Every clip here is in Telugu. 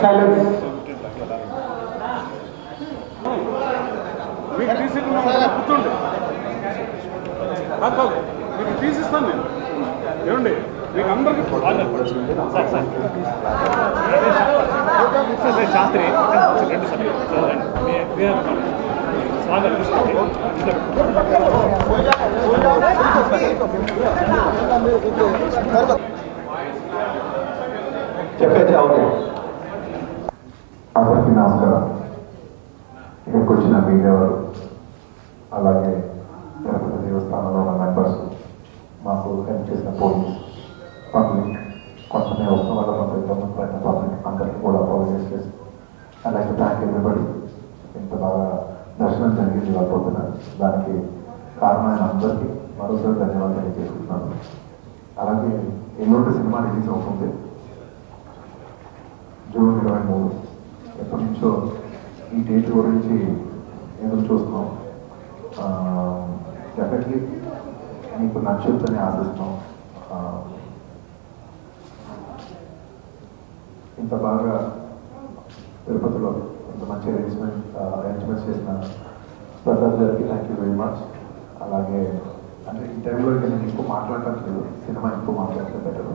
Silence. We can listen to కాదు కాదు మీకు తీసిస్తాను నేను. ఏమండి? మీకు అందరికీ శాస్త్రి రండి. చెప్పేది అవును. అందరికీ నమస్కారం. ఇక్కడికి వచ్చిన మీడియా వారు అలాగే తిరుపతి దేవస్థానంలో ఉన్న మెంబర్స్ మాకు హెల్ప్ చేసిన పోలీస్ పబ్లిక్ కొంతమంది వస్తున్న వాళ్ళ కొంత ఇబ్బంది పడిన పబ్లిక్ అందరికీ కూడా అపాలజైజ్ చేసి అలాగే థ్యాంక్ ఎవ్రీబడి ఇంత బాగా దర్శనం జరిగింది వాళ్ళ పొద్దున దానికి కారణమైన అందరికీ మరోసారి ధన్యవాదాలు తెలియజేస్తున్నాను అలాగే ఎల్లుండి సినిమా రిలీజ్ అవుతుంది జూన్ ఇరవై మూడు ఎప్పటి నుంచో ఈ డేట్ గురించి ఎదురు చూస్తున్నాం డెఫినెట్లీ మీకు నచ్చుతుంది ఆశిస్తాం ఇంత బాగా తిరుపతిలో ఇంత మంచి అరేంజ్మెంట్ అరేంజ్మెంట్స్ చేసిన ప్రసాద్ గారికి థ్యాంక్ యూ వెరీ మచ్ అలాగే అంటే ఈ టైంలో నేను ఎక్కువ మాట్లాడటం లేదు సినిమా ఎక్కువ మాట్లాడితే బెటరు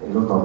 ఎల్లుండి వస్తాం.